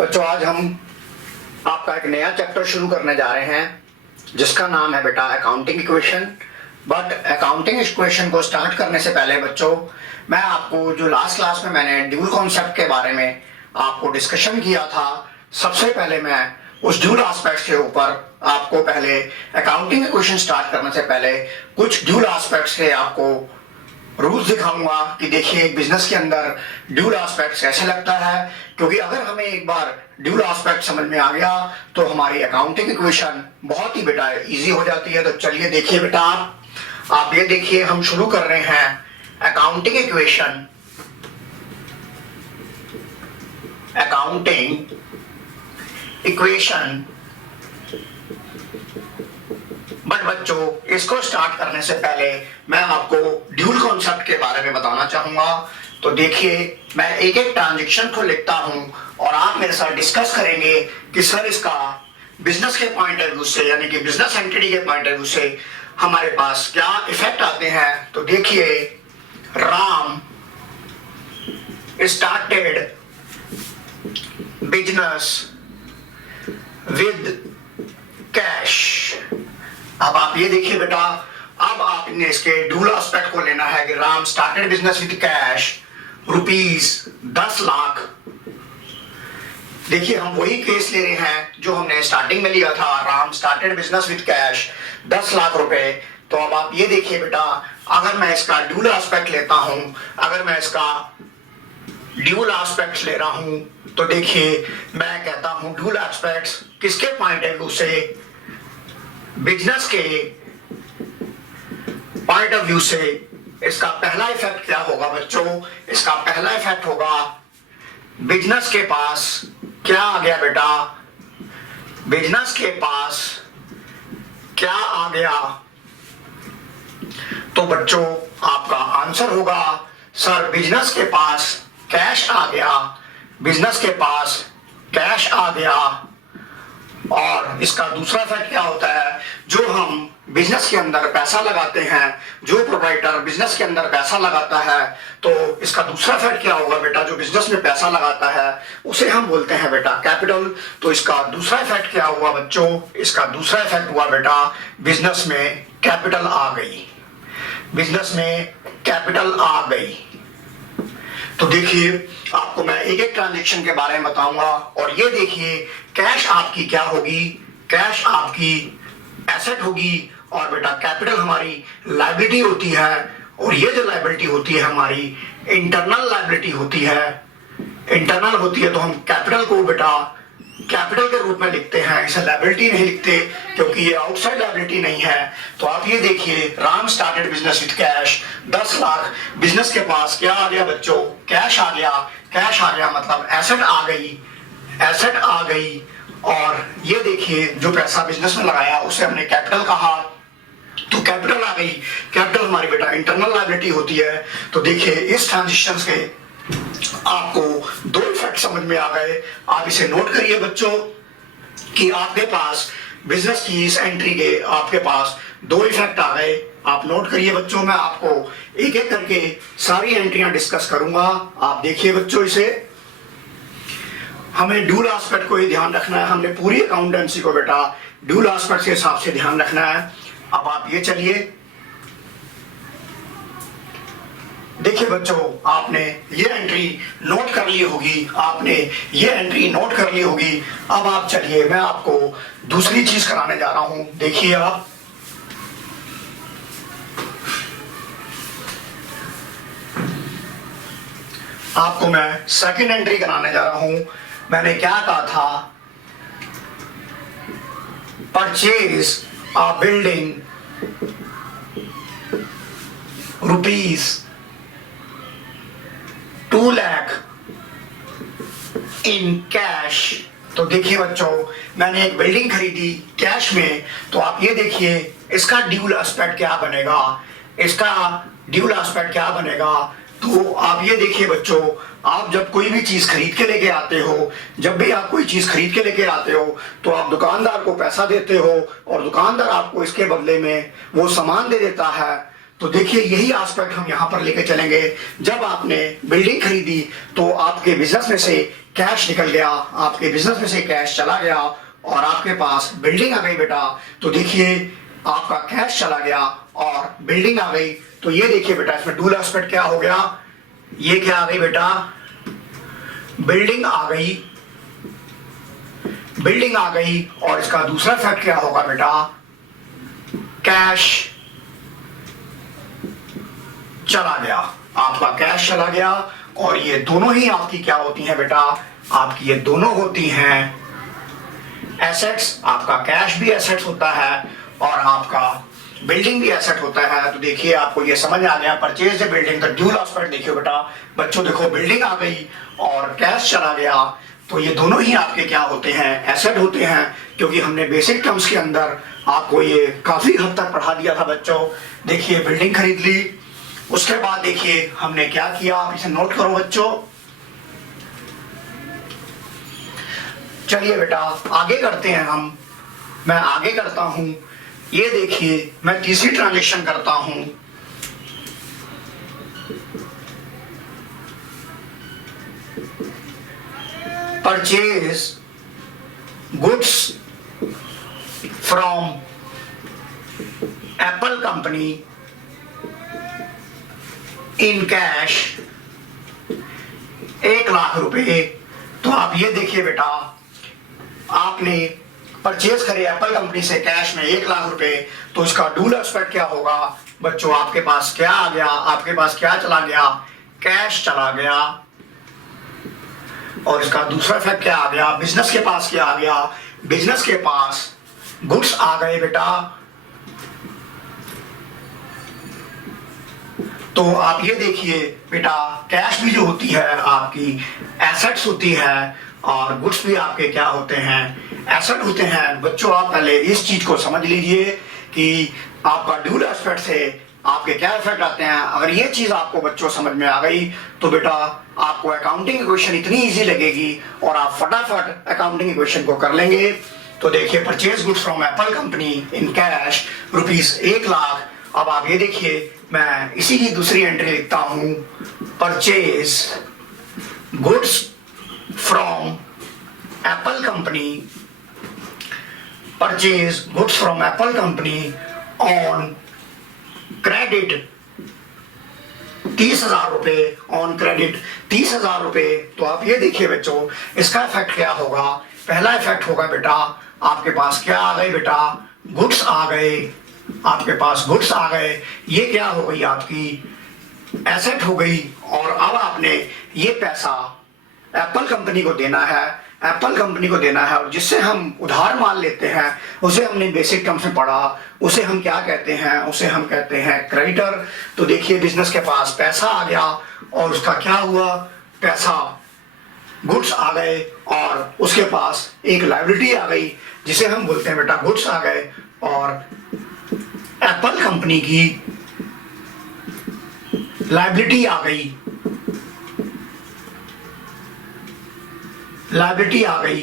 बच्चों आज हम आपका एक नया चैप्टर शुरू करने जा रहे हैं जिसका नाम है बेटा accounting equation. But accounting equation को स्टार्ट करने से पहले बच्चों मैं आपको जो लास्ट क्लास में मैंने ड्यूल कॉन्सेप्ट के बारे में आपको डिस्कशन किया था, सबसे पहले मैं उस ड्यूल एस्पेक्ट्स के ऊपर आपको पहले अकाउंटिंग इक्वेशन स्टार्ट करने से पहले कुछ ड्यूल एस्पेक्ट्स के आपको रूल्स दिखाऊंगा कि देखिए एक बिजनेस के अंदर ड्यूल एस्पेक्ट कैसे लगता है, क्योंकि अगर हमें एक बार ड्यूल एस्पेक्ट समझ में आ गया तो हमारी अकाउंटिंग इक्वेशन बहुत ही बेटा इजी हो जाती है। तो चलिए देखिए बेटा आप ये देखिए हम शुरू कर रहे हैं accounting equation. Accounting equation but बच्चों इसको स्टार्ट करने से पहले मैं आपको ड्यूल कॉन्सेप्ट के बारे में बताना चाहूंगा। तो देखिए मैं एक एक ट्रांजैक्शन को लिखता हूं और आप मेरे साथ डिस्कस करेंगे कि सर इसका बिजनेस के पॉइंट ऑफ व्यू से यानी कि बिजनेस एंटिटी के पॉइंट ऑफ व्यू से हमारे पास क्या इफेक्ट आते हैं। तो देखिए Ram started business with cash. अब आप ये देखिए बेटा, अब आपने इसके ड्यूल एस्पेक्ट को लेना है कि Ram started business with cash ₹10 lakh. देखिए हम वही केस ले रहे हैं जो हमने स्टार्टिंग में लिया था, Ram started business with cash 10 lakh रुपए। तो अब आप ये देखिए बेटा, अगर मैं इसका ड्यूल एस्पेक्ट लेता हूं, अगर मैं इसका ड्यूल एस्पेक्ट ले रहा हूं तो देखिए मैं कहता हूं ड्यूल एस्पेक्ट्स किसके पॉइंट ऑफ व्यू से, बिजनेस के पॉइंट ऑफ व्यू से। इसका पहला इफेक्ट क्या होगा बच्चों, इसका पहला इफेक्ट होगा बिजनेस के पास क्या आ गया बेटा, बिजनेस के पास क्या आ गया। तो बच्चों आपका आंसर होगा सर बिजनेस के पास कैश आ गया, बिजनेस के पास कैश आ गया। और इसका दूसरा इफेक्ट क्या होता है, जो हम बिजनेस के अंदर पैसा लगाते हैं, जो प्रोवाइडर बिजनेस के अंदर पैसा लगाता है, तो इसका दूसरा इफेक्ट क्या होगा बेटा, जो बिजनेस में पैसा लगाता है उसे हम बोलते हैं बेटा कैपिटल। तो इसका दूसरा इफेक्ट क्या हुआ बच्चों, इसका दूसरा इफेक्ट हुआ बेटा बिजनेस में कैपिटल आ गई, बिजनेस में कैपिटल आ गई। तो देखिए आपको मैं एक एक ट्रांजैक्शन के बारे में बताऊंगा और ये देखिए कैश आपकी क्या होगी, कैश आपकी एसेट होगी और बेटा कैपिटल हमारी लायबिलिटी होती है। और ये जो लायबिलिटी होती है हमारी इंटरनल लायबिलिटी होती है, इंटरनल होती है। तो हम कैपिटल को बेटा कैपिटल के रूप में लिखते हैं, इसे लायबिलिटी नहीं लिखते क्योंकि ये आउटसाइड लायबिलिटी नहीं है। तो आप ये देखिए Ram started business with cash 10 lakh, business के पास क्या आ गया बच्चों, कैश आ गया, कैश आ गया मतलब एसेट आ गई, एसेट आ गई। और ये देखिए जो पैसा बिजनेस में लगाया उसे हमने कैपिटल कहा, तो कैपिटल आ गई। कैपिटल हमारी बेटा इंटरनल लायबिलिटी होती है। तो देखिए इस ट्रांजिशन के आपको दो इफेक्ट समझ में आ गए। आप इसे नोट करिए बच्चों कि आपके पास बिजनेस की इस एंट्री के आपके पास दो इफेक्ट आ गए। आप नोट करिए बच्चों, मैं आपको एक एक करके सारी एंट्रियां डिस्कस करूंगा। आप देखिए बच्चों, इसे हमें ड्यूल एस्पेक्ट को ही ध्यान रखना है, हमने पूरी अकाउंटेंसी को बेटा ड्यूल एस्पेक्ट के हिसाब से ध्यान रखना है। अब आप ये चलिए देखिए बच्चों, आपने ये एंट्री नोट कर ली होगी, आपने ये एंट्री नोट कर ली होगी। अब आप चलिए मैं आपको दूसरी चीज कराने जा रहा हूं। देखिए आपको मैं सेकंड एंट्री कराने जा रहा हूं। मैंने क्या कहा था, purchase a building ₹2 lakh in cash. तो देखिए बच्चों मैंने एक बिल्डिंग खरीदी कैश में। तो आप ये देखिए इसका ड्यूल एस्पेक्ट क्या बनेगा, इसका ड्यूल एस्पेक्ट क्या बनेगा। तो आप ये देखिए बच्चों, आप जब कोई भी चीज खरीद के लेके आते हो, जब भी आप कोई चीज खरीद के लेके आते हो तो आप दुकानदार को पैसा देते हो और दुकानदार आपको इसके बदले में वो सामान दे देता है। तो देखिए यही एस्पेक्ट हम यहाँ पर लेके चलेंगे। जब आपने बिल्डिंग खरीदी तो आपके बिजनेस में से कैश निकल गया, आपके बिजनेस में से कैश चला गया और आपके पास बिल्डिंग आ गई बेटा। तो देखिए आपका कैश चला गया और बिल्डिंग आ गई। तो ये देखिए बेटा इसमें डुअल एस्पेक्ट क्या हो गया, ये क्या आ गई बेटा, बिल्डिंग आ गई, बिल्डिंग आ गई। और इसका दूसरा इफेक्ट क्या होगा बेटा, कैश चला गया, आपका कैश चला गया। और ये दोनों ही आपकी क्या होती हैं बेटा, आपकी ये दोनों होती हैं एसेट्स। आपका कैश भी एसेट्स होता है और आपका बिल्डिंग भी एसेट होता है। तो देखिए आपको ये समझ आ गया, purchase the building, the dual aspect. देखिए बेटा बच्चों देखो, बिल्डिंग आ गई और कैश चला गया, तो ये दोनों ही आपके क्या होते हैं, एसेट होते हैं। क्योंकि हमने बेसिक टर्म्स के अंदर आपको ये काफी हद तक पढ़ा दिया था बच्चों। देखिए बिल्डिंग खरीद ली, उसके बाद देखिए हमने क्या किया, आप इसे नोट करो बच्चों। चलिए बेटा आगे करते हैं हम, मैं आगे करता हूं। ये देखिए मैं तीसरी ट्रांजेक्शन करता हूं। Purchase goods from Apple company in cash 1,00,000 रुपए। तो आप ये देखिए बेटा, आपने परचेज करे एप्पल कंपनी से कैश में 1,00,000 रुपए। तो इसका डुअल एस्पेक्ट क्या होगा बच्चों, आपके पास क्या आ गया, आपके पास क्या चला गया, कैश चला गया। और इसका दूसरा इफेक्ट क्या आ गया, बिजनेस के पास क्या आ गया, बिजनेस के पास गुड्स आ गए बेटा। तो आप ये देखिए बेटा, कैश भी जो होती है आपकी एसेट्स होती है और गुड्स भी आपके क्या होते हैं, एसेट होते हैं। बच्चों आप पहले इस चीज को समझ लीजिए कि आपका ड्यूल एस्पेक्ट से आपके क्या इफेक्ट आते हैं। अगर ये चीज आपको बच्चों समझ में आ गई तो बेटा आपको अकाउंटिंग इक्वेशन इतनी इजी लगेगी और आप फटाफट अकाउंटिंग इक्वेशन को कर लेंगे। तो देखिए purchase goods from Apple company in cash ₹1,00,000। अब आप ये देखिए, मैं इसी की दूसरी एंट्री लिखता हूं, purchase goods from Apple company, purchase goods from Apple company on credit 30,000 रुपए, ऑन क्रेडिट 30,000 रुपए। तो आप ये देखिए बच्चों, इसका इफेक्ट क्या होगा, पहला इफेक्ट होगा बेटा, आपके पास क्या आ गए बेटा, गुड्स आ गए, आपके पास गुड्स आ गए। ये क्या हो गई, आपकी एसेट हो गई। और अब आपने ये पैसा एप्पल कंपनी को देना है, एप्पल कंपनी को देना है। और जिससे हम उधार माल लेते हैं उसे हमने बेसिक टर्म्स में पढ़ा, उसे हम क्या कहते हैं, उसे हम कहते हैं क्रेडिटर। तो देखिए बिजनेस के पास पैसा आ गया और उसका क्या हुआ, पैसा गुड्स आ गए और उसके पास एक लायबिलिटी आ गई जिसे हम बोलते हैं बेटा गुड्स आ गए। और एप्पल कंपनी की लायबिलिटी आ गई, लायबिलिटी आ गई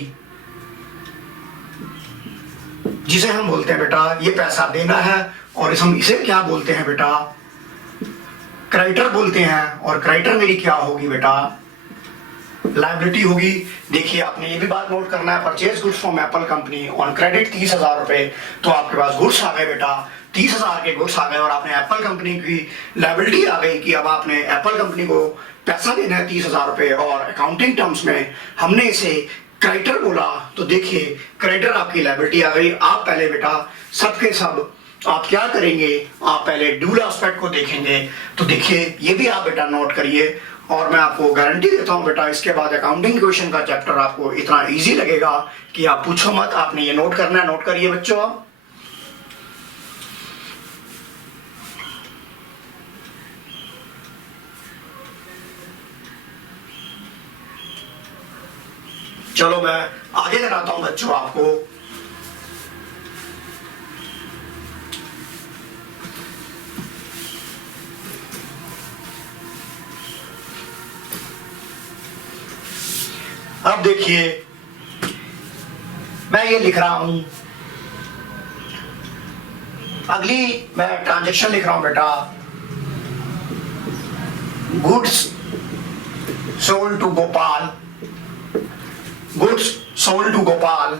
जिसे हम बोलते हैं बेटा ये पैसा देना है। और हम इसे क्या बोलते हैं बेटा, क्रेडिटर बोलते हैं। और क्रेडिटर मेरी क्या होगी बेटा, लायबिलिटी होगी। देखिए आपने ये भी बात नोट करना है, purchase goods from Apple company on credit 30,000 रुपए। तो आपके पास गुड्स आ गए बेटा, 30,000 के गुड्स आ गए और आपने एप्पल कंपनी की लायबिलिटी आ गई कि अब आपने एप्पल कंपनी को पैसा देना है 30,000 रुपए। और अकाउंटिंग टर्म्स में हमने इसे क्रेडिटर बोला। तो देखिए क्रेडिटर आपकी लायबिलिटी आ गई। आप पहले बेटा सबके सब आप क्या करेंगे, आप पहले ड्यूल एस्पेक्ट को देखेंगे। तो देखिए ये भी आप बेटा नोट करिए और मैं आपको गारंटी देता हूं बेटा इसके बाद अकाउंटिंग इक्वेशन का चैप्टर आपको इतना इजी लगेगा कि आप पूछो मत। आपने ये नोट करना है, नोट करिए बच्चों आप। चलो मैं आगे कराता हूं बच्चों आपको। अब देखिए मैं ये लिख रहा हूं, अगली मैं ट्रांजैक्शन लिख रहा हूं बेटा, goods sold to Gopal goods sold to Gopal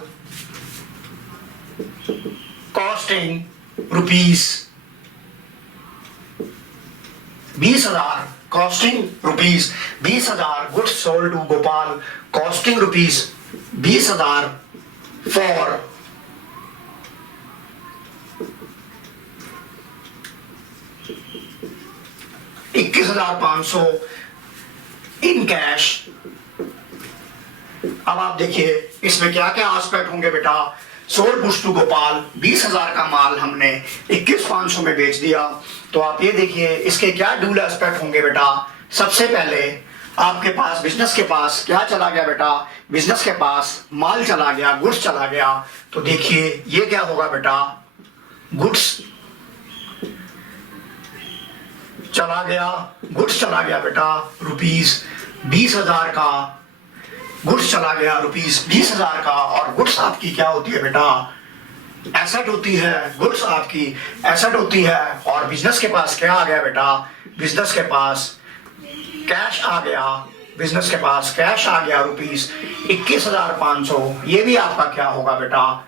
costing rupees 20,000, costing rupees 20,000, goods sold to Gopal costing rupees 20,000 for 21,500 in cash. अब आप देखिए इसमें क्या क्या एस्पेक्ट होंगे बेटा। सोल्ड गुड्स टू गोपाल 20,000 का माल हमने 21,500 में बेच दिया, तो आप ये देखिए इसके क्या ड्यूल एस्पेक्ट होंगे बेटा। सबसे पहले आपके पास बिजनेस के पास क्या चला गया बेटा, बिजनेस के पास माल चला गया, गुड्स चला गया। तो देखिए ये क्या होगा बेटा, गुड्स चला गया, गुड्स चला गया बेटा रुपीज 20,000 का, गुड्स चला गया रुपीज 20,000 का। और गुड्स आपकी क्या होती है बेटा, एसेट होती है, गुड्स आपकी एसेट होती है। और बिजनेस के पास क्या आ गया बेटा, बिजनेस के पास कैश आ गया, बिजनेस के पास कैश आ गया रुपीज 21,500। ये भी आपका क्या होगा बेटा,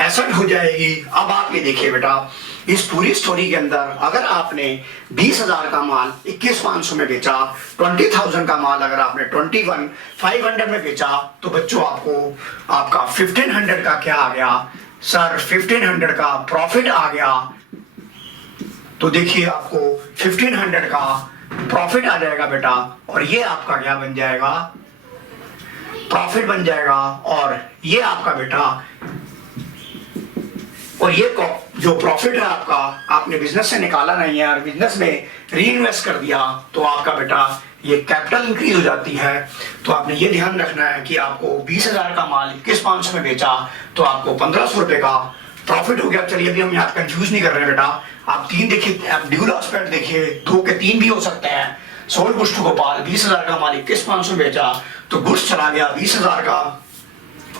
एसेट हो जाएगी। अब आप ये देखिए बेटा, इस पूरी स्टोरी के अंदर अगर आपने 20,000 का माल 21,500 में बेचा, 20,000 का माल अगर आपने 21,500 में बेचा, तो बच्चों आपको आपका 1,500 का क्या आ गया सर, 1,500 का प्रॉफिट आ गया। तो देखिए आपको 1,500 का प्रॉफिट आ जाएगा बेटा, और ये आपका क्या बन जाएगा, प्रॉफिट बन जाएगा। और ये आपका बेटा, और ये जो प्रॉफिट है आपका, आपने बिजनेस से निकाला नहीं है और बिजनेस में री इन्वेस्ट कर दिया, तो आपका बेटा ये कैपिटल इंक्रीज हो जाती है। तो आपने ये ध्यान रखना है कि आपको 20,000 का माल 21,500 में बेचा, तो आपको 1,500 रुपए का प्रॉफिट हो गया। चलिए अभी हम यहाँ कंफ्यूज नहीं कर रहे हैं बेटा, आप तीन देखिए, आप ड्यूल एस्पेक्ट देखिए, 2 के 3 भी हो सकते हैं। सोल्ड गुड्स टू गोपाल 20,000 का माल 21,500 बेचा, तो गुड्स चला गया 20,000 का,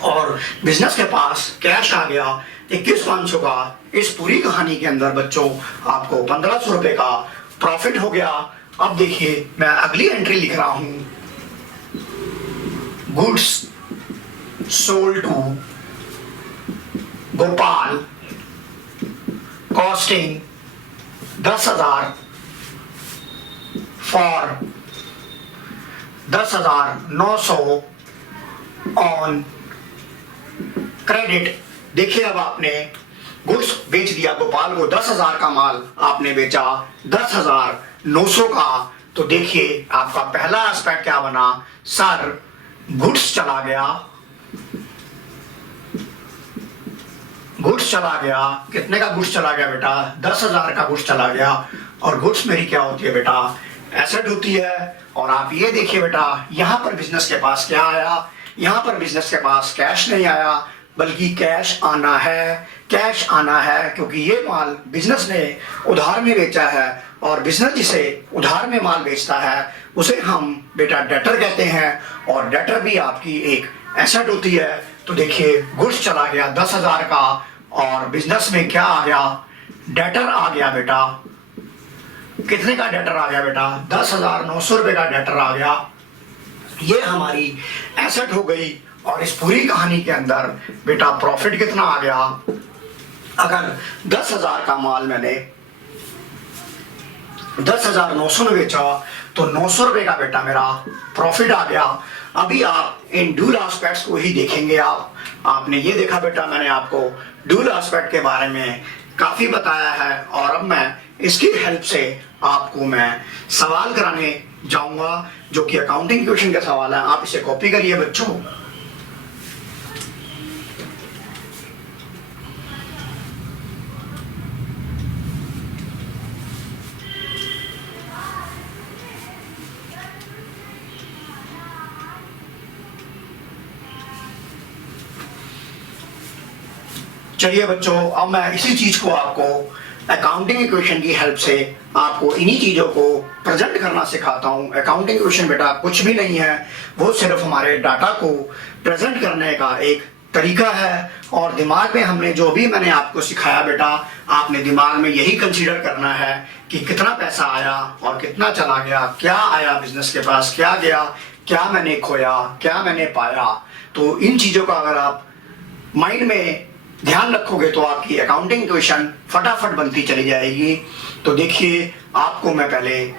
और बिजनेस के पास कैश आ गया 21,500 का। इस पूरी कहानी के अंदर बच्चों आपको 1,500 रुपए का प्रॉफिट हो गया। अब देखिए मैं अगली एंट्री लिख रहा हूं, goods sold to Gopal costing 10,000 for 10,900 on credit. देखिए अब आपने गुड्स बेच दिया गोपाल को, 10,000 का माल आपने बेचा 10,900 का। तो देखिए आपका पहला एस्पेक्ट क्या बना सर, गुड्स चला गया, गुड्स चला गया, कितने का गुड्स चला गया बेटा, 10,000 का गुड्स चला गया। और गुड्स मेरी क्या होती है बेटा, एसेट होती है। और आप ये देखिए बेटा, यहां पर बिजनेस के पास क्या आया, यहां पर बिजनेस के पास कैश नहीं आया, बल्कि कैश आना है, कैश आना है, क्योंकि ये माल बिजनेस ने उधार में बेचा है। और बिजनेस जिसे उधार में माल बेचता है उसे हम बेटा डेटर कहते हैं, और डेटर भी आपकी एक एसेट होती है। तो देखिए गुड्स चला गया 10,000 का, और बिजनेस में क्या आ गया, डेटर आ गया बेटा। कितने का डेटर आ गया बेटा, 10,900 रुपए का डेटर आ गया। ये हमारी एसेट हो गई। और इस पूरी कहानी के अंदर बेटा प्रॉफिट कितना आ गया, अगर 10,000 का माल मैंने 10,900 में बेचा, तो 900 रुपए का बेटा मेरा प्रॉफिट आ गया। अभी आप इन ड्यूल एस्पेक्ट्स को ही देखेंगे। आपने ये देखा बेटा, मैंने आपको ड्यूल एस्पेक्ट के बारे में काफी बताया है, और अब मैं इसकी हेल्प से आपको मैं सवाल कराने जाऊंगा, जो कि अकाउंटिंग क्वेश्चन का सवाल है। आप इसे कॉपी करिए बच्चों। चलिए बच्चों, अब मैं इसी चीज को आपको अकाउंटिंग इक्वेशन की हेल्प से आपको इन्हीं चीजों को प्रेजेंट करना सिखाता हूं। अकाउंटिंग इक्वेशन बेटा कुछ भी नहीं है, वो सिर्फ हमारे डाटा को प्रेजेंट करने का एक तरीका है। और दिमाग में हमने जो भी मैंने आपको सिखाया बेटा, आपने दिमाग में यही कंसीडर करना है कि कितना पैसा आया और कितना चला गया, क्या आया बिजनेस के पास, क्या गया, क्या मैंने खोया, क्या मैंने पाया। तो इन चीजों का अगर आप माइंड में ध्यान रखोगे तो आपकी अकाउंटिंग इक्वेशन फटाफट बनती चली जाएगी। तो देखिए, आपको मैं पहले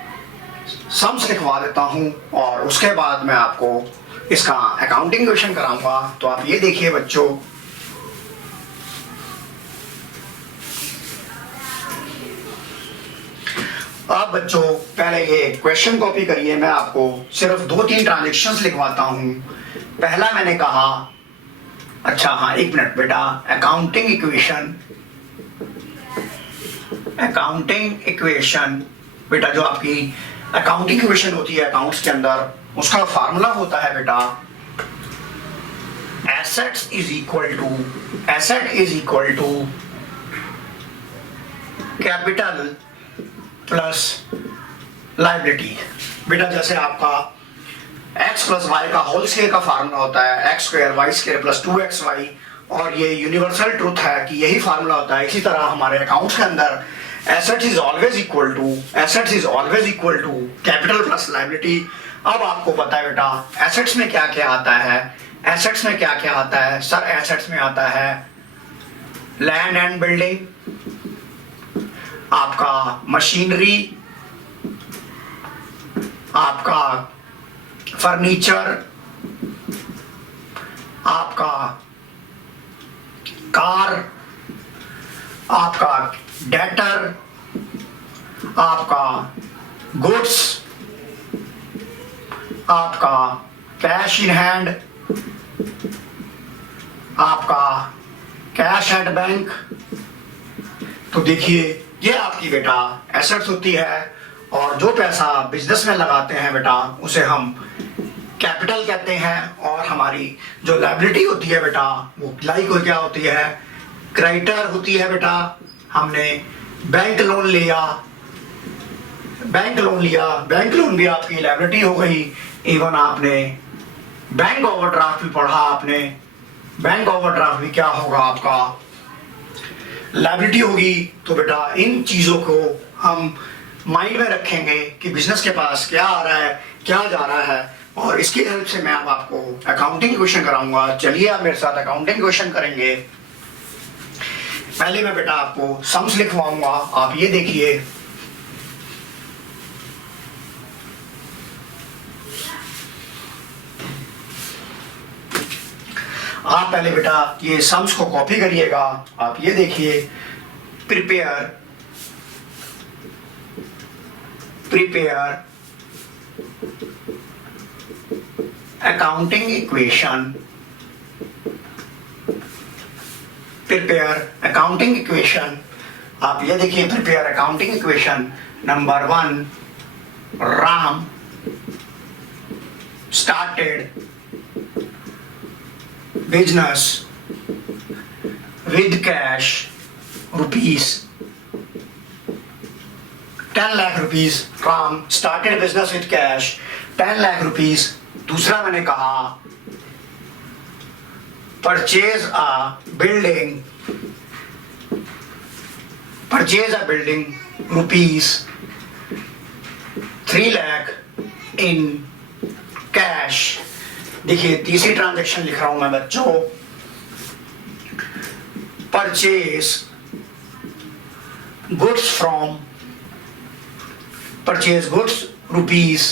सम्स लिखवा देता हूं और उसके बाद मैं आपको इसका अकाउंटिंग इक्वेशन कराऊंगा। तो आप ये देखिए बच्चों, आप बच्चों पहले ये क्वेश्चन कॉपी करिए। मैं आपको सिर्फ 2-3 ट्रांजेक्शन्स लिखवाता हूं। पहला मैंने कहा, अच्छा हाँ एक मिनट बेटा, अकाउंटिंग इक्वेशन बेटा, जो आपकी अकाउंटिंग इक्वेशन होती है अकाउंट्स के अंदर, उसका फार्मूला होता है बेटा asset is equal to capital plus liability. बेटा जैसे आपका x प्लस वाई का होल स्क्वायर का फार्मूला होता है x square Y square plus 2xy, और ये यूनिवर्सल ट्रूथ है कि यही फार्मूला होता है। इसी तरह हमारे अकाउंट्स के अंदर assets is always equal to capital plus liability. अब आपको पता है बेटा एसेट्स में क्या क्या आता है। एसेट्स में क्या क्या आता है सर? एसेट्स में आता है लैंड एंड बिल्डिंग, आपका मशीनरी, आपका फर्नीचर, आपका कार, आपका डेटर, आपका गुड्स, आपका कैश इन हैंड, आपका कैश एट बैंक। तो देखिए ये आपकी बेटा एसेट्स होती है, और जो पैसा बिजनेस में लगाते हैं बेटा उसे हम कैपिटल कहते हैं। और हमारी जो लायबिलिटी होती है बेटा वो लाइक हो क्या होती है, क्रेडिटर होती है बेटा। हमने बैंक लोन भी आपकी लायबिलिटी हो गई। इवन आपने बैंक ओवरड्राफ्ट भी पढ़ा, आपने बैंक ओवरड्राफ्ट भी क्या होगा, आपका लायबिलिटी होगी। तो बेटा इन चीजों को हम माइंड में रखेंगे कि बिजनेस के पास क्या आ रहा है, क्या जा रहा है, और इसकी हेल्प से मैं अब आपको अकाउंटिंग क्वेश्चन कराऊंगा। चलिए आप मेरे साथ अकाउंटिंग क्वेश्चन करेंगे। पहले मैं बेटा आपको सम्स लिखवाऊंगा। आप ये देखिए, आप पहले बेटा ये सम्स को कॉपी करिएगा। आप ये देखिए, प्रिपेयर अकाउंटिंग इक्वेशन। आप ये देखिए, prepare accounting equation number 1। Ram started business with cash rupees 10 lakh rupees। Ram started business with cash 10 lakh rupees। दूसरा मैंने कहा purchase a building rupees 3 lakh in cash। देखिए तीसरी ट्रांजैक्शन लिख रहा हूं मैं बच्चों, purchase goods rupees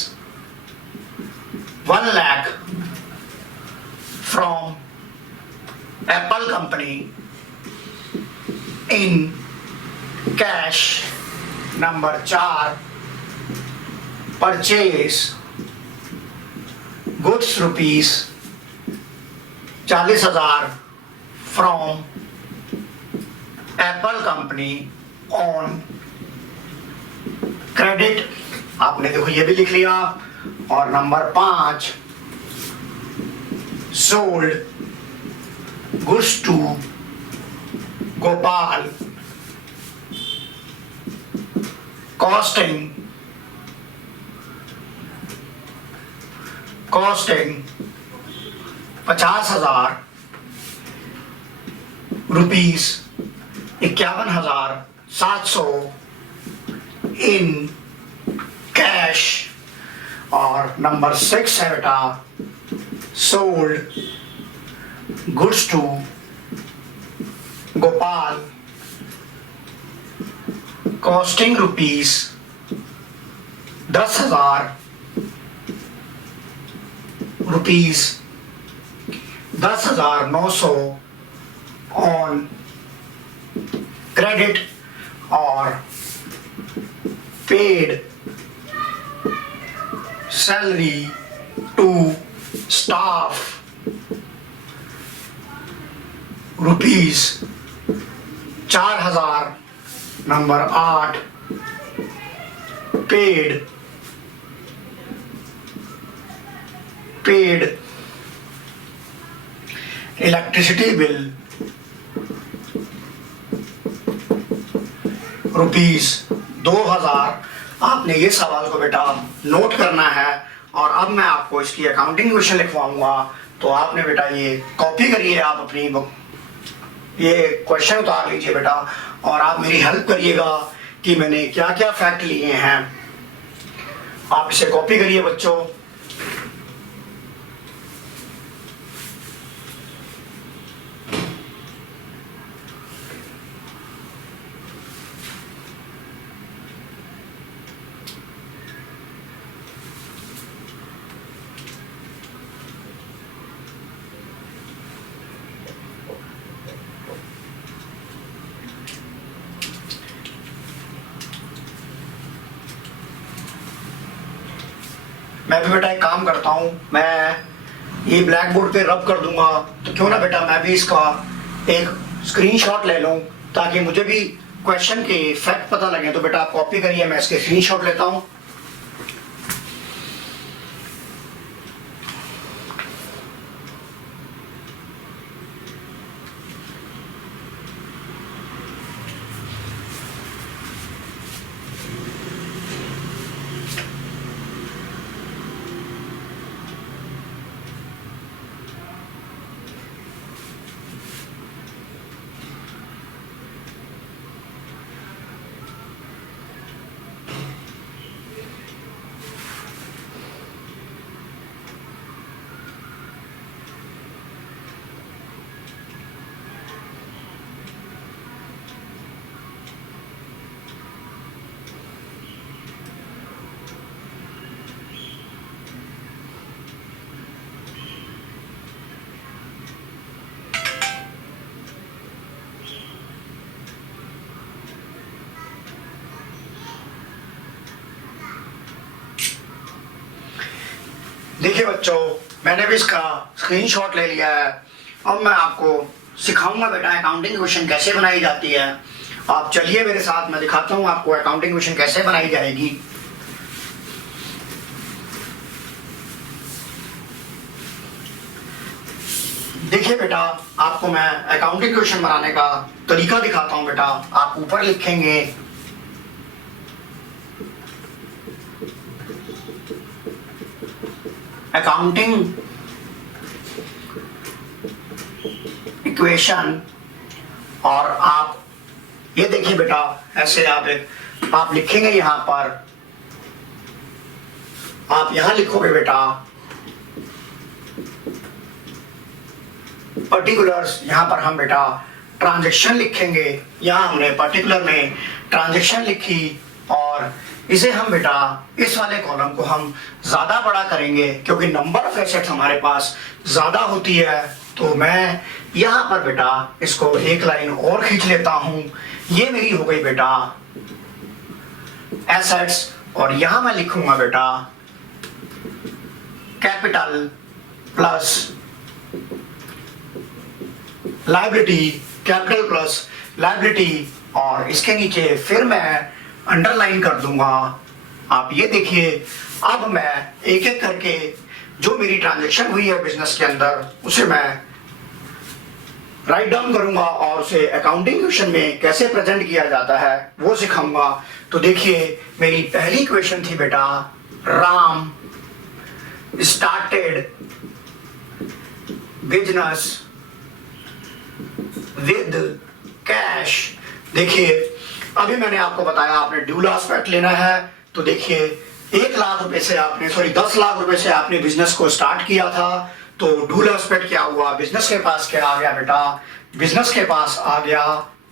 1 lakh from Apple company in cash। Number 4, purchase goods rupees 40,000 from Apple company on credit। आपने देखो ये भी लिख लिया। और number 5, sold goods to Gopal costing 50,000 rupees 51,700 in cash. और नंबर 6 है बेटा sold goods to Gopal costing rupees 10,000 rupees 10,900 on credit और paid salary to staff rupees 4,000। Number 8 paid electricity bill rupees 2,000। आपने ये सवाल को बेटा नोट करना है और अब मैं आपको इसकी अकाउंटिंग क्वेश्चन लिखवाऊंगा, तो आपने बेटा ये कॉपी करिए, आप अपनी बुक ये क्वेश्चन उतार लीजिए बेटा और आप मेरी हेल्प करिएगा कि मैंने क्या क्या फैक्ट लिए हैं। आप इसे कॉपी करिए बच्चों। मैं भी बेटा एक काम करता हूँ, मैं ये ब्लैक बोर्ड पे रब कर दूंगा, तो क्यों ना बेटा मैं भी इसका एक स्क्रीनशॉट ले लूँ ताकि मुझे भी क्वेश्चन के फैक्ट पता लगे। तो बेटा आप कॉपी करिए, मैं इसके स्क्रीनशॉट लेता हूँ। देखिए बच्चों, मैंने भी इसका स्क्रीनशॉट ले लिया है। अब मैं आपको सिखाऊंगा बेटा अकाउंटिंग क्वेश्चन कैसे बनाई जाती है। आप चलिए मेरे साथ, मैं दिखाता हूं आपको अकाउंटिंग क्वेश्चन कैसे बनाई जाएगी। देखिए बेटा, आपको मैं अकाउंटिंग क्वेश्चन बनाने का तरीका दिखाता हूं बेटा। आप ऊपर लिखेंगे अकाउंटिंग इक्वेशन और आप ये देखिए बेटा, ऐसे आप लिखेंगे यहां पर, आप यहां लिखोगे बेटा पर्टिकुलर्स। यहां पर हम बेटा ट्रांजैक्शन लिखेंगे, यहां हमने पर्टिकुलर में ट्रांजैक्शन लिखी और इसे हम बेटा इस वाले कॉलम को हम ज्यादा बड़ा करेंगे क्योंकि नंबर ऑफ एसेट्स हमारे पास ज्यादा होती है। तो मैं यहां पर बेटा इसको एक लाइन और खींच लेता हूं। ये मेरी हो गई बेटा एसेट्स और यहां मैं लिखूंगा बेटा capital plus liability, capital plus liability और इसके नीचे फिर मैं अंडरलाइन कर दूंगा। आप ये देखिए, अब मैं एक एक करके जो मेरी ट्रांजैक्शन हुई है बिजनेस के अंदर उसे मैं राइट डाउन करूंगा और उसे अकाउंटिंग क्वेश्चन में कैसे प्रेजेंट किया जाता है वो सिखाऊंगा। तो देखिए, मेरी पहली क्वेश्चन थी बेटा, Ram started business with cash. देखिए, अभी मैंने आपको बताया आपने ड्यूल एस्पेक्ट लेना है। तो देखिए, 1 लाख रुपए से आपने 10 लाख रुपए से आपने बिजनेस को स्टार्ट किया था, तो डू एस्पेक्ट क्या हुआ, बिजनेस के पास क्या आ गया बेटा, बिजनेस के पास आ गया,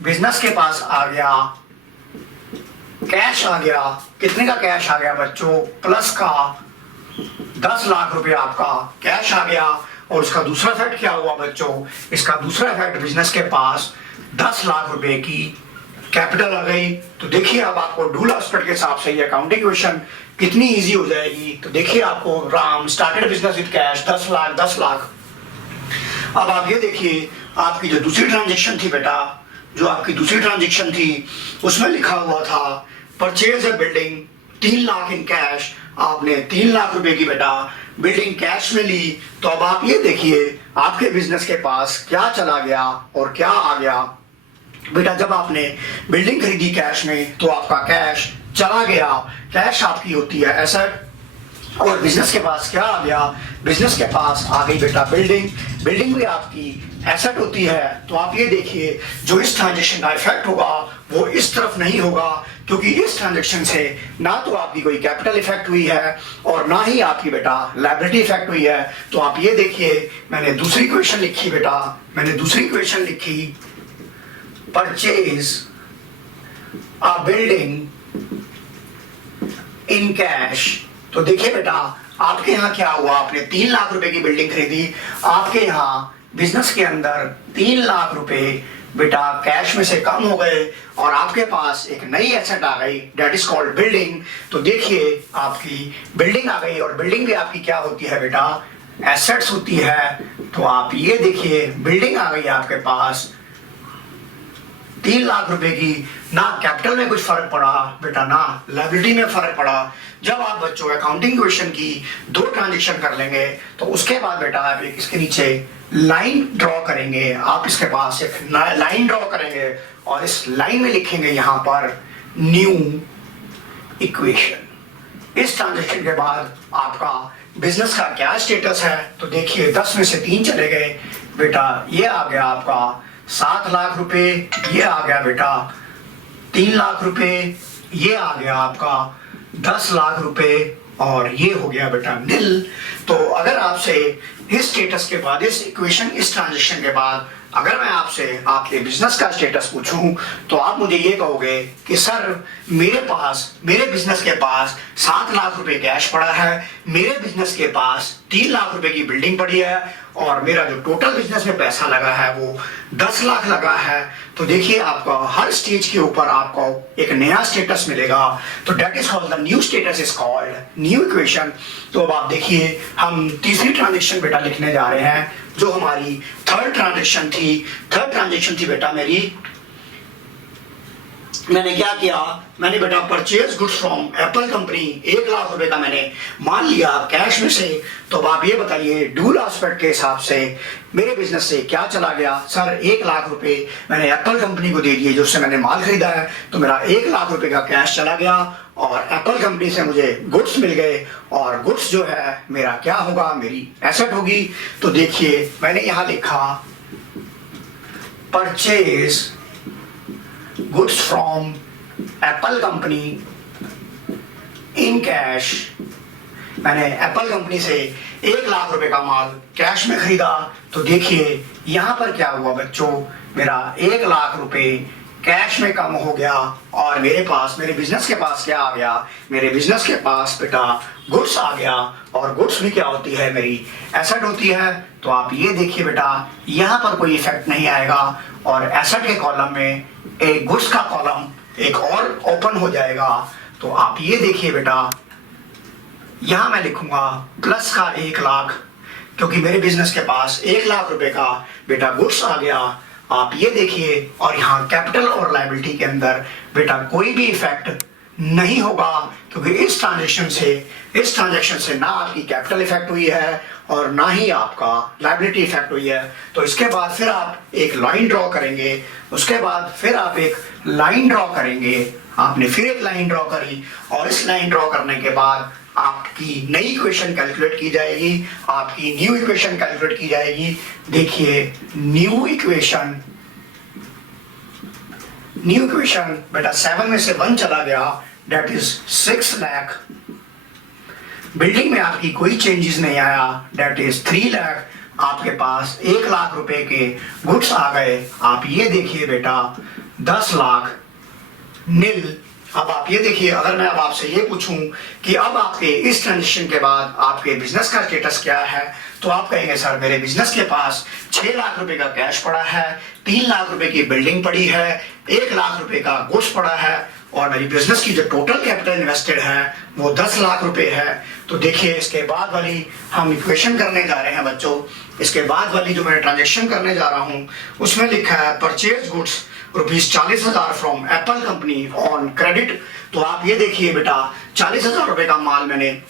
बिजनेस के पास आ गया कैश आ गया। कितने का कैश आ गया बच्चों, प्लस का 10 लाख रुपए आपका कैश आ गया। और उसका दूसरा फैक्ट क्या हुआ बच्चों, इसका दूसरा फैक्ट बिजनेस के पास 10 लाख रुपए की कैपिटल आ गई। तो देखिए अब आपको डूल एस्पेक्ट के हिसाब से ये अकाउंटिंग इक्वेशन कितनी इजी हो जाएगी। तो देखिए आपको Ram started business with cash 10 lakh 10 lakh. अब आप ये देखिए आपकी जो दूसरी ट्रांजेक्शन थी बेटा, जो आपकी दूसरी ट्रांजेक्शन थी उसमें लिखा हुआ था purchase a building 3 lakh in cash. आपने 3 लाख रुपए की बेटा बिल्डिंग कैश में ली। तो अब आप ये देखिए आपके बिजनेस के पास क्या चला गया और क्या आ गया बेटा। जब आपने बिल्डिंग खरीदी कैश में तो आपका कैश चला गया। कैश आपकी होती है एसेट, और बिजनेस के पास क्या आ गया, बिजनेस के पास आ गई बेटा बिल्डिंग। बिल्डिंग भी आपकी एसेट होती है। तो आप ये देखिए जो इस ट्रांजेक्शन का इफेक्ट होगा वो इस तरफ नहीं होगा, क्योंकि इस ट्रांजेक्शन से ना तो आपकी कोई कैपिटल इफेक्ट हुई है और ना ही आपकी बेटा लायबिलिटी इफेक्ट हुई है। तो आप ये देखिए मैंने दूसरी क्वेश्चन लिखी बेटा, मैंने दूसरी क्वेश्चन लिखी purchase a building in cash. तो देखिए बेटा आपके यहाँ क्या हुआ, आपने 3 लाख रुपए की बिल्डिंग खरीदी। आपके यहाँ बिजनेस के अंदर 3 लाख रुपए बेटा कैश में से कम हो गए और आपके पास एक नई एसेट आ गई, डेट इज कॉल्ड बिल्डिंग। तो देखिए आपकी बिल्डिंग आ गई, और बिल्डिंग भी आपकी क्या होती है बेटा, एसेट्स होती है। तो आप ये देखिए बिल्डिंग आ गई आपके पास 3 लाख रुपए की। ना कैपिटल में कुछ फर्क पड़ा बेटा, ना लायबिलिटी में फर्क पड़ा। जब आप बच्चों अकाउंटिंग क्वेश्चन की 2 ट्रांजेक्शन कर लेंगे तो उसके बाद बेटा आप एक इसके नीचे लाइन ड्रॉ करेंगे। आप इसके पास एक लाइन ड्रॉ करेंगे और इस लाइन में लिखेंगे यहाँ पर न्यू इक्वेशन। इस ट्रांजेक्शन के बाद आपका बिजनेस का क्या स्टेटस है। तो देखिए 10 में से 3 चले गए बेटा, ये आ गया आपका 7 लाख रुपए, ये आ गया बेटा 3 लाख रुपए, ये आ गया आपका 10 लाख रुपए, और ये हो गया बेटा नील। तो अगर आपसे इस स्टेटस के बाद, इस इक्वेशन, इस ट्रांजेक्शन के बाद अगर मैं आपसे आपके बिजनेस का स्टेटस पूछूं तो आप मुझे ये कहोगे कि सर मेरे बिजनेस के पास 7 लाख रुपए कैश पड़ा है, मेरे बिजनेस के पास 3 लाख रुपए की बिल्डिंग पड़ी है, और मेरा जो टोटल बिजनेस में पैसा लगा है वो 10 लाख लगा है। तो देखिए आपका हर स्टेज के ऊपर आपको एक नया स्टेटस मिलेगा। तो that is called the new status is called new equation. तो अब आप देखिए हम तीसरी ट्रांजेक्शन बेटा लिखने जा रहे हैं, जो हमारी थर्ड ट्रांजेक्शन थी। थर्ड ट्रांजेक्शन थी बेटा मेरी, मैंने क्या किया, मैंने बेटा purchase goods from Apple company 1 lakh रुपए का मैंने मान लिया कैश में से। तो अब आप ये बताइए डूल एस्पेक्ट के हिसाब से मेरे बिजनेस से क्या चला गया। सर 1 लाख रुपए मैंने एप्पल कंपनी को दे दिए जो उससे मैंने माल खरीदा है, तो मेरा 1 लाख रुपए का कैश चला गया और एप्पल कंपनी से मुझे गुड्स मिल गए, और गुड्स जो है मेरा क्या होगा, मेरी एसेट होगी। तो देखिए मैंने यहां लिखा purchase goods from Apple company in cash. मैंने एप्पल कंपनी से 1 लाख रुपए का माल कैश में खरीदा। तो देखिए यहां पर क्या हुआ बच्चों, मेरा 1 लाख रुपए कैश में कम हो गया और मेरे बिजनेस के पास क्या आ गया, मेरे बिजनेस के पास बेटा गुड्स आ गया, और गुड्स भी क्या होती है, मेरी एसेट होती है। तो आप ये देखिए बेटा यहाँ पर कोई इफेक्ट नहीं आएगा, और एसेट के कॉलम में एक गुड्स का कॉलम एक और ओपन हो जाएगा। तो आप ये देखिए बेटा यहां मैं लिखूंगा प्लस का 1 लाख, क्योंकि मेरे बिजनेस के पास 1 लाख रुपए का बेटा गुड्स आ गया। आप ये देखिए, और यहाँ कैपिटल और लायबिलिटी के अंदर बेटा कोई भी इफेक्ट नहीं होगा, क्योंकि इस ट्रांजेक्शन से ना आपकी कैपिटल इफेक्ट हुई है और ना ही आपका लायबिलिटी इफेक्ट हुई है। तो इसके बाद फिर आप एक लाइन ड्रॉ करेंगे, उसके बाद फिर आप एक लाइन ड्रॉ करेंगे। आपने फिर एक लाइन ड्रॉ करी, और इस लाइन ड्रॉ करने के बाद आपकी नई इक्वेशन कैलकुलेट की जाएगी, आपकी न्यू इक्वेशन कैलकुलेट की जाएगी। देखिए न्यू इक्वेशन बेटा 7 में से 1 चला गया, डेट इज 6 लाख बिल्डिंग में आपकी कोई चेंजेस नहीं आया, डेट इज 3 लाख। आपके पास 1 लाख रुपए के गुड्स आ गए। आप ये देखिए बेटा 10 लाख नील। अब आप ये देखिए, अगर मैं अब आपसे ये पूछूं कि अब आपके इस ट्रांजेक्शन के बाद आपके बिजनेस का स्टेटस क्या है, तो आप कहेंगे सर मेरे बिजनेस के पास 6 लाख रुपए का कैश पड़ा है, 3 लाख रुपए की बिल्डिंग पड़ी है, 1 लाख रुपए का गुड्स पड़ा है और मेरी बिजनेस की जो टोटल कैपिटल इन्वेस्टेड है वो 10 लाख रुपए है। तो देखिए इसके बाद वाली हम इक्वेशन करने जा रहे हैं बच्चों। इसके बाद वाली जो मैं ट्रांजेक्शन करने जा रहा हूं उसमें लिखा है purchase goods ₹40,000 from Apple company on credit. तो आप ये देखिए बेटा 40,000 रुपए का माल मैंने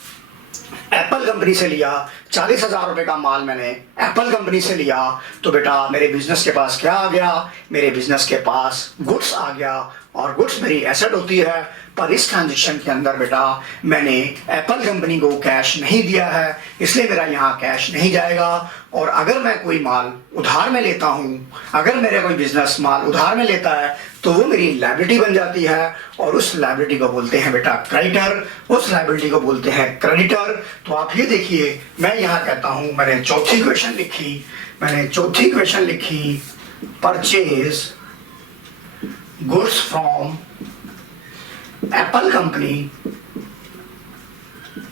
एप्पल कंपनी से लिया, 40,000 रुपए का माल मैंने एप्पल कंपनी से लिया। तो बेटा मेरे बिजनेस के पास क्या आ गया, मेरे बिजनेस के पास गुड्स आ गया और गुड्स मेरी एसेट होती है। पर इस ट्रांजेक्शन के अंदर बेटा मैंने एप्पल कंपनी को कैश नहीं दिया है, इसलिए मेरा यहाँ कैश नहीं जाएगा। और अगर मैं कोई माल उधार में लेता हूँ, अगर मेरा कोई बिजनेस माल उधार में लेता है तो वो मेरी लायबिलिटी बन जाती है और उस लायबिलिटी को बोलते हैं बेटा क्रेडिटर, उस लायबिलिटी को बोलते हैं क्रेडिटर। तो आप ये देखिए मैं यहाँ कहता हूँ, मैंने चौथी क्वेश्चन लिखी purchase goods from Apple company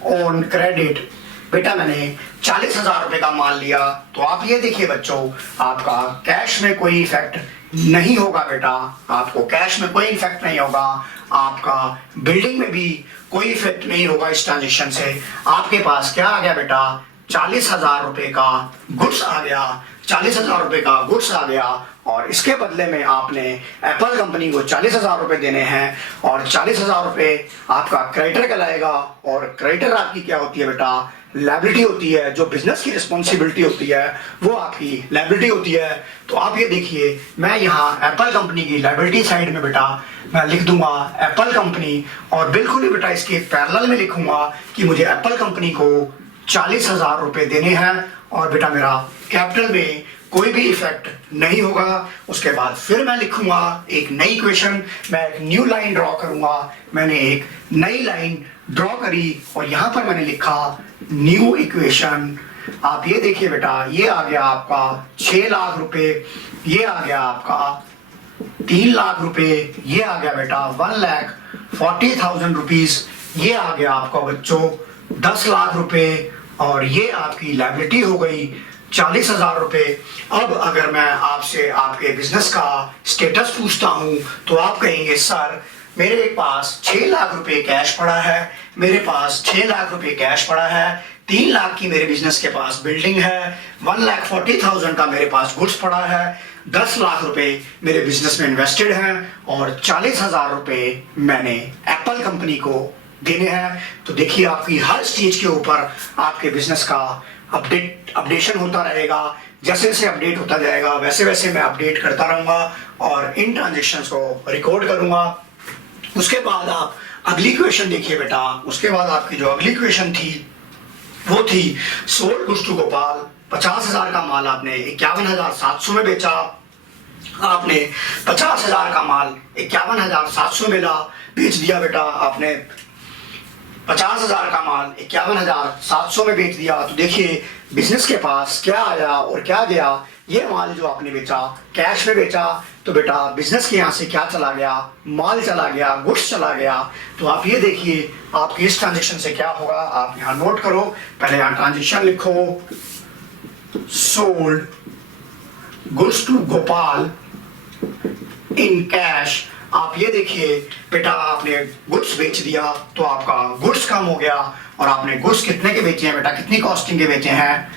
on credit. बेटा मैंने 40,000 रुपए का माल लिया। तो आप ये देखिए बच्चों आपका कैश में कोई इफेक्ट नहीं होगा बेटा, आपको कैश में कोई इफेक्ट नहीं होगा, आपका बिल्डिंग में भी कोई इफेक्ट नहीं होगा इस ट्रांजेक्शन से। आपके पास क्या आ गया बेटा 40,000 रुपए का गुड्स आ गया, 40,000 रुपए का गुड्स आ गया और इसके बदले में आपने एप्पल कंपनी को 40,000 रुपए देने हैं और 40,000 रुपए आपका क्रेडिटर कहलाएगा। और क्रेडिटर आपकी क्या होती है बेटा लायबिलिटी होती है, जो बिजनेस की रिस्पॉन्सिबिलिटी होती है वो आपकी लायबिलिटी होती है। तो आप ये देखिए मैं यहाँ एप्पल कंपनी की लायबिलिटी साइड में बेटा मैं लिख दूंगा एप्पल कंपनी और बिल्कुल ही बेटा इसके पैरेलल में लिखूंगा कि मुझे एप्पल कंपनी को 40,000 रुपए देने हैं और बेटा मेरा कैपिटल में कोई भी इफेक्ट नहीं होगा। उसके बाद फिर मैं लिखूंगा एक नई इक्वेशन, मैं एक न्यू लाइन ड्रॉ करूंगा। मैंने एक नई लाइन ड्रॉ करी और यहां पर मैंने लिखा न्यू इक्वेशन। आप ये देखिए बेटा ये आ गया आपका 6 लाख रुपए, ये आ गया आपका 3 लाख रुपए, ये आ गया बेटा 1,40,000 रुपीज, ये आ गया आपका बच्चों 10 लाख रुपए और ये आपकी लायबिलिटी हो गई 40,000 रुपए। अब अगर मैं आपसे आपके बिजनेस का स्टेटस पूछता हूं तो आप कहेंगे सर मेरे पास 6 लाख रुपए कैश पड़ा है, मेरे पास 6 लाख रुपए कैश पड़ा है, 3 लाख की मेरे बिजनेस के पास बिल्डिंग है, 1,40,000 का मेरे पास गुड्स पड़ा है, 10 लाख रुपए मेरे बिजनेस में इन्वेस्टेड हैं और 40,000 रुपए मैंने एप्पल कंपनी को देने हैं। तो देखिए आपकी हर स्टेज के ऊपर आपके बिजनेस का अपडेशन होता रहेगा। जैसे जैसे अपडेट होता जाएगा वैसे वैसे मैं अपडेट करता रहूंगा और इन ट्रांजेक्शन्स को रिकॉर्ड करूंगा। उसके बाद आप अगली क्वेश्चन देखिए बेटा, उसके बाद आपकी जो अगली क्वेश्चन थी वो थी सोल्ड गुड्स टू गोपाल। 50,000 का माल आपने 51,700 में बेचा, आपने 50,000 का माल 51,700 में बेच दिया बेटा, आपने 50,000 का माल 51,700 में बेच दिया। तो देखिए बिजनेस के पास क्या आया और क्या गया। ये माल जो आपने बेचा कैश में बेचा तो बेटा बिजनेस के यहाँ से क्या चला गया, माल चला गया, गुड्स चला गया। तो आप ये देखिए आपकी इस ट्रांजेक्शन से क्या होगा, आप यहाँ नोट करो, पहले यहाँ ट्रांजेक्शन लिखो sold goods to Gopal in cash. आप ये देखिए बेटा आपने गुड्स बेच दिया तो आपका गुड्स कम हो गया और आपने गुड्स कितने के बेचे हैं बेटा, कितनी कॉस्टिंग के बेचे हैं,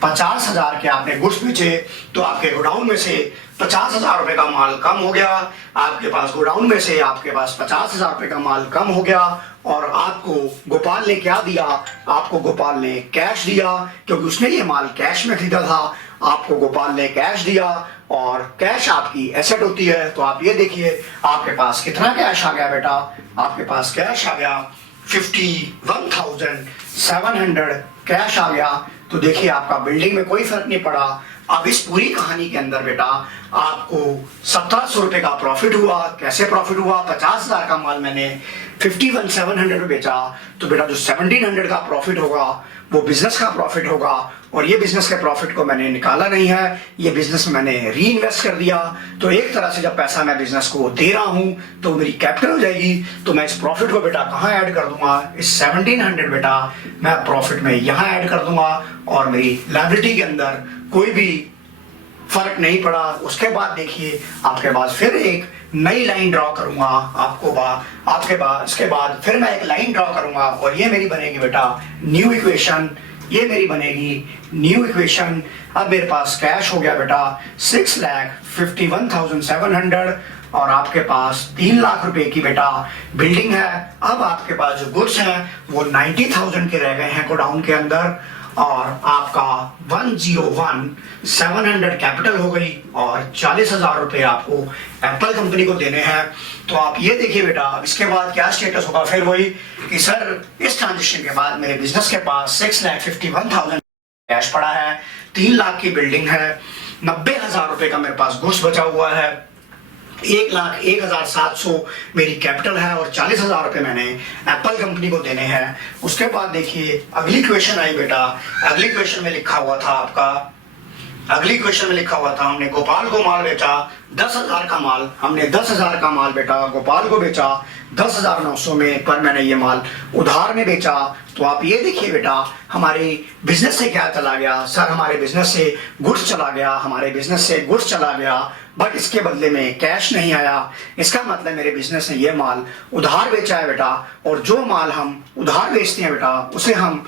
50,000 के आपने गुड्स बेचे। तो आपके गोडाउन में से 50,000 रुपए का माल कम हो गया, आपके पास गोडाउन में से आपके पास 50,000 रुपए का माल कम हो गया और आपको गोपाल ने क्या दिया, आपको गोपाल ने कैश दिया क्योंकि उसने ये माल कैश में खरीदा था। आपको गोपाल ने कैश दिया और कैश आपकी एसेट होती है। तो आप ये देखिए आपके पास कितना कैश आ गया बेटा, आपके पास कैश आ गया 51,700 कैश आ गया। तो देखिए आपका बिल्डिंग में कोई फर्क नहीं पड़ा, अब इस पूरी कहानी के अंदर बेटा आपको 1700 रुपए का प्रॉफिट हुआ। कैसे प्रॉफिट हुआ? 50,000 का माल मैंने 51,700 में बेचा, तो बेटा जो 1,700 का प्रॉफिट होगा वो बिजनेस का प्रॉफिट होगा। और ये बिजनेस के प्रॉफिट को मैंने निकाला नहीं है, ये बिजनेस में मैंने री इन्वेस्ट कर दिया। तो एक तरह से जब पैसा मैं बिजनेस को दे रहा हूं तो मेरी कैपिटल हो जाएगी। तो मैं इस प्रॉफिट को बेटा कहाँ ऐड कर दूंगा? इस 1,700 बेटा मैं प्रॉफिट में यहाँ ऐड कर दूंगा और मेरी लायबिलिटी के अंदर कोई भी फर्क नहीं पड़ा। उसके बाद देखिए आपके पास फिर एक नई लाइन ड्रॉ करूंगा इसके बाद फिर मैं एक लाइन ड्रॉ करूंगा और ये मेरी बनेगी बेटा न्यू इक्वेशन। ये मेरी बनेगी न्यू इक्वेशन। अब मेरे पास कैश हो गया बेटा 6,51,700 और आपके पास 3 लाख रुपए की बेटा बिल्डिंग है। अब आपके पास जो गुड्स हैं वो 90,000 के रह गए हैं गोडाउन के अंदर और आपका 101,700 कैपिटल हो गई और 40,000 रुपए आपको एप्पल कंपनी को देने हैं। तो आप ये देखिए बेटा इसके बाद क्या स्टेटस होगा? फिर वही कि सर इस ट्रांजेक्शन के बाद मेरे बिजनेस के पास 6,51,000 कैश पड़ा है, 3 लाख की बिल्डिंग है, 90,000 रुपए का मेरे पास गुड्स बचा हुआ है, 1,01,700 मेरी कैपिटल है और 40,000 रुपए मैंने एप्पल कंपनी को देने हैं। उसके बाद देखिए अगली क्वेश्चन आई बेटा। अगली क्वेश्चन में लिखा हुआ था हमने गोपाल को माल बेचा 10,000 का माल, हमने 10,000 का माल बेटा गोपाल को बेचा 10,900 में, पर मैंने ये माल उधार में बेचा। तो आप ये देखिए बेटा हमारे बिजनेस से क्या चला गया? सर हमारे बिजनेस से गुड्स चला गया, बट इसके बदले में कैश नहीं आया। इसका मतलब मेरे बिजनेस ने ये माल उधार बेचा है बेटा, और जो माल हम उधार बेचते हैं बेटा उसे हम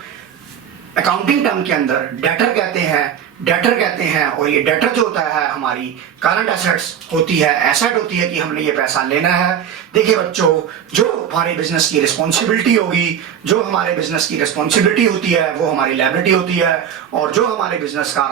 अकाउंटिंग टर्म के अंदर डेटर कहते हैं। और ये डेटर जो होता है हमारी करंट एसेट्स होती है, एसेट होती है कि हमने ये पैसा लेना है। देखिए बच्चों, जो हमारे बिजनेस की रिस्पॉन्सिबिलिटी होती है वो हमारी लायबिलिटी होती है, और जो हमारे बिजनेस का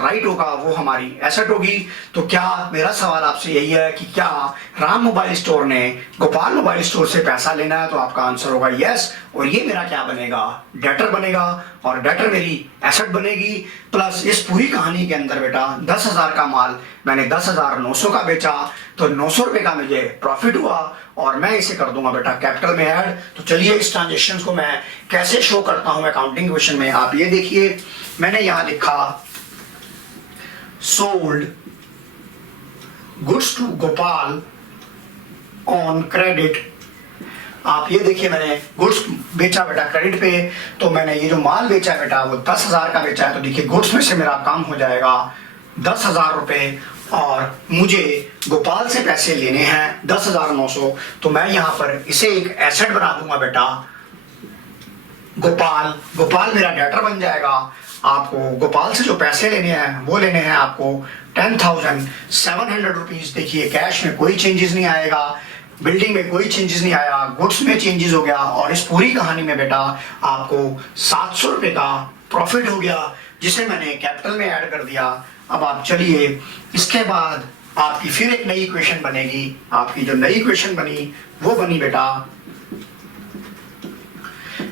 राइट होगा वो हमारी एसेट होगी। तो क्या मेरा सवाल आपसे यही है कि क्या राम मोबाइल स्टोर ने गोपाल मोबाइल स्टोर से पैसा लेना है? तो आपका आंसर होगा यस। और ये मेरा क्या बनेगा? डेटर बनेगा, और डेटर मेरी एसेट बनेगी। प्लस इस पूरी कहानी के अंदर बेटा 10,000 का माल मैंने 10,900 का बेचा, तो 900 रुपए का मुझे प्रॉफिट हुआ और मैं इसे कर दूंगा बेटा कैपिटल में ऐड। तो चलिए इस ट्रांजेक्शन को मैं कैसे शो करता हूं अकाउंटिंग क्वेश्चन में। आप ये देखिए मैंने यहां लिखा sold goods to Gopal on credit. आप ये देखिए मैंने गुड्स बेचा बेटा क्रेडिट पे, तो मैंने ये जो माल बेचा है बेटा वो 10,000 का बेचा है। तो देखिए गुड्स में से मेरा काम हो जाएगा 10,000 रुपए, और मुझे गोपाल से पैसे लेने हैं 10,900। तो मैं यहाँ पर इसे एक एसेट बना दूंगा बेटा गोपाल मेरा डेटर बन जाएगा। आपको गोपाल से जो पैसे लेने हैं वो लेने हैं आपको 10,700 रुपीज। देखिए कैश में कोई चेंजेस नहीं आएगा, बिल्डिंग में कोई चेंजेस नहीं आया, गुड्स में चेंजेस हो गया, और इस पूरी कहानी में बेटा आपको 700 रुपए का प्रॉफिट हो गया जिसे मैंने कैपिटल में ऐड कर दिया। अब आप चलिए इसके बाद आपकी फिर एक नई इक्वेशन बनेगी। आपकी जो नई इक्वेशन बनी वो बनी बेटा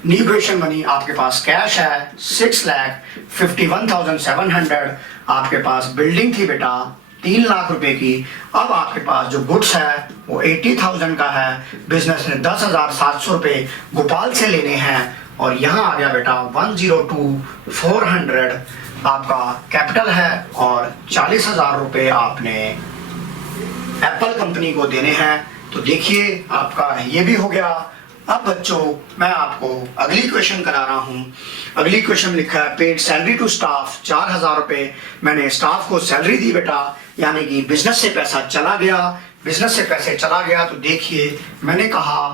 न्यू इक्वेशन बनी। आपके पास कैश है 6,51,700, आपके पास बिल्डिंग थी बेटा 3 लाख रुपए की। अब आपके पास जो गुड्स है वो 80,000 का है, बिजनेस ने 10,700 रुपए गोपाल से लेने हैं, और यहाँ आ गया बेटा 102,400 आपका कैपिटल है, और 40,000 रुपए आपने एप्पल कंपनी को देने हैं। तो देखिए आपका ये भी हो गया। अब बच्चों मैं आपको अगली क्वेश्चन करा रहा हूं। अगली क्वेश्चन लिखा है पेड सैलरी टू स्टाफ 4,000 रुपए मैंने स्टाफ को सैलरी दी बेटा, यानी कि बिजनेस से पैसा चला गया। तो देखिए मैंने कहा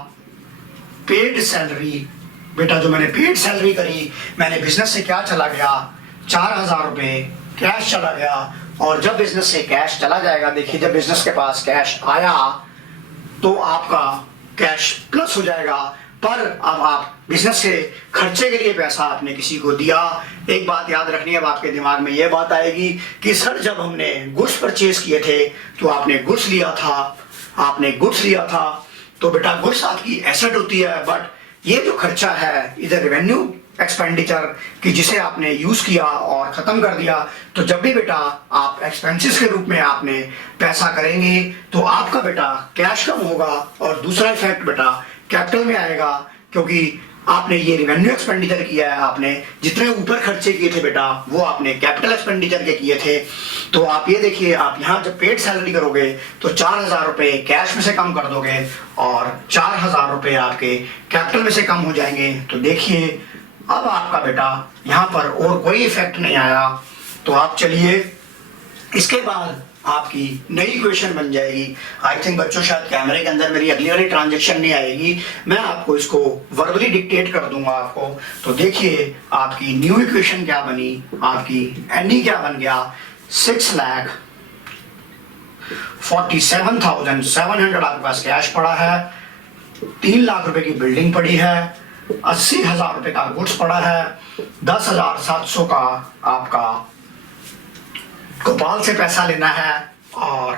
पेड सैलरी बेटा, जो मैंने पेड सैलरी करी मैंने बिजनेस से क्या चला गया 4,000 रुपए कैश चला गया। और जब बिजनेस से कैश चला जाएगा, देखिए जब बिजनेस के पास कैश आया तो आपका कैश प्लस हो जाएगा, पर अब आप बिजनेस से खर्चे के लिए पैसा आपने किसी को दिया। एक बात याद रखनी है, अब आपके दिमाग में यह बात आएगी कि सर जब हमने गुड्स परचेज किए थे तो आपने गुड्स लिया था, तो बेटा गुड्स आपकी एसेट होती है, बट ये जो खर्चा है इधर रेवेन्यू एक्सपेंडिचर कि जिसे आपने यूज किया और खत्म कर दिया। तो जब भी बेटा आप एक्सपेंसेस के रूप में आपने पैसा करेंगे तो आपका बेटा कैश कम होगा, और दूसरा इफेक्ट बेटा कैपिटल में आएगा, क्योंकि आपने ये रेवेन्यू एक्सपेंडिचर किया है, आपने जितने ऊपर खर्चे किए थे बेटा वो आपने कैपिटल एक्सपेंडिचर के किए थे। तो आप ये देखिए, आप यहाँ जब पेड सैलरी करोगे तो 4,000 रुपए कैश में से कम कर दोगे और 4,000 रुपए आपके कैपिटल में से कम हो जाएंगे। तो देखिए अब आपका बेटा यहाँ पर और कोई इफेक्ट नहीं आया। तो आप चलिए इसके बाद आपकी नई इक्वेशन बन जाएगी। आई थिंक बच्चों शायद कैमरे के अंदर मेरी अगली वाली ट्रांजेक्शन नहीं आएगी, मैं आपको इसको वर्बली डिक्टेट कर दूंगा आपको। तो देखिए आपकी न्यू इक्वेशन क्या बनी, आपकी एनई क्या बन गया, 6,47,700 आपके पास कैश पड़ा है, 3 लाख रुपए की बिल्डिंग पड़ी है, 80,000 रुपए का गुड्स पड़ा है, 10,700 का आपका गोपाल से पैसा लेना है, और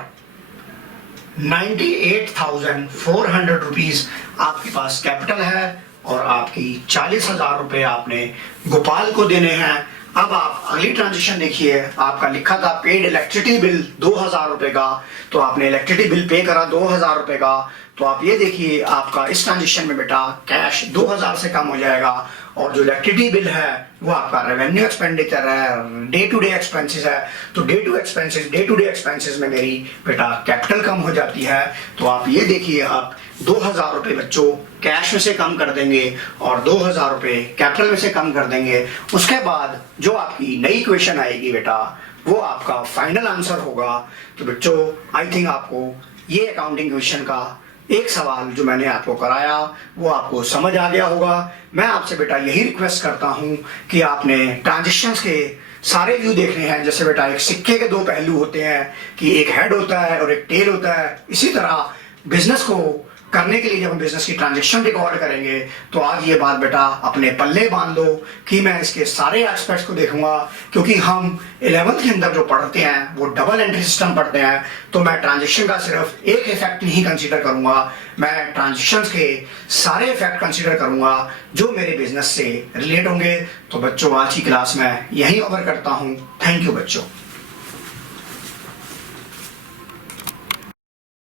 98,400 रुपीज आपके पास कैपिटल है, और आपकी 40,000 रुपए आपने गोपाल को देने हैं। अब आप अगली ट्रांजेक्शन देखिए, आपका लिखा था पेड इलेक्ट्रिसिटी बिल 2,000 रुपए का, तो आपने इलेक्ट्रिसिटी बिल पे करा 2,000 रुपए का। तो आप ये देखिए आपका इस ट्रांजेक्शन में बेटा कैश 2,000 से कम हो जाएगा, और जो इलेक्ट्रिसिटी बिल है वो आपका रेवेन्यू एक्सपेंडिचर है, डे टू डे एक्सपेंसेस है। तो डे टू डे एक्सपेंसेस में मेरी बेटा कैपिटल कम हो जाती है। तो आप ये देखिए, आप 2,000 रुपए बच्चों कैश में से कम कर देंगे और 2,000 रुपए कैपिटल में से कम कर देंगे। उसके बाद जो आपकी नई इक्वेशन आएगी बेटा वो आपका फाइनल आंसर होगा। तो बच्चों आई थिंक आपको ये अकाउंटिंग इक्वेशन का एक सवाल जो मैंने आपको कराया वो आपको समझ आ गया होगा। मैं आपसे बेटा यही रिक्वेस्ट करता हूं कि आपने ट्रांजेक्शन्स के सारे व्यू देखने हैं। जैसे बेटा एक सिक्के के 2 पहलू होते हैं कि एक हेड होता है और एक टेल होता है, इसी तरह बिजनेस को करने के लिए जब हम बिजनेस की ट्रांजेक्शन रिकॉर्ड करेंगे तो आज ये बात बेटा अपने पल्ले बांध लो कि मैं इसके सारे एस्पेक्ट्स को देखूंगा, क्योंकि हम 11th के अंदर जो पढ़ते हैं वो डबल एंट्री सिस्टम पढ़ते हैं। तो मैं ट्रांजेक्शन का सिर्फ एक इफेक्ट नहीं कंसीडर करूंगा, मैं ट्रांजेक्शन के सारे इफेक्ट कंसीडर करूंगा जो मेरे बिजनेस से रिलेट होंगे। तो बच्चों आज की क्लास में यही कवर करता हूं। थैंक यू बच्चों।